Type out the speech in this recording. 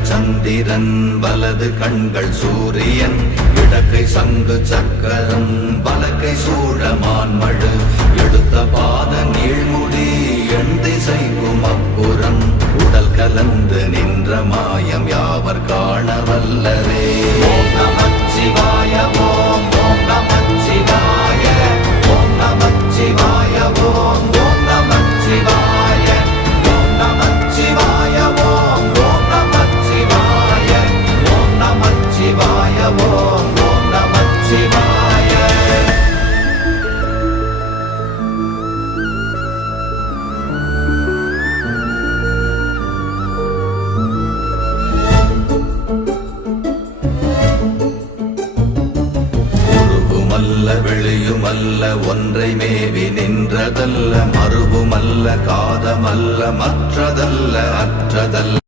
இடங்கள் சந்திரன் வலது கண்கள் சூரியன் இடக்கை சங்கு சக்கரம் வலக்கை சூழமான்மழு எடுத்த பாத நீழ்முடி எண் திசைக்கும் அப்புறம் உடல் கலந்து நின்ற மாயம் யாவர் காண வல்லரே. ஓம் நமச்சிவாய ஓம் ஓம் நமச்சிவாய ஓம் நமச்சிவாய ஓம் ஓம் நமச்சிவாய ஓம் நமச்சிவாய ஓம் ஓம் நமச்சிவாய ஓம் நமச்சிவாய ஓம் ஓம் நமச்சிவாய. வெளியுமல்ல ஒன்றை மேவி நின்றதல்ல மறுவுமல்ல காதமல்ல மற்றதல்ல அற்றதல்ல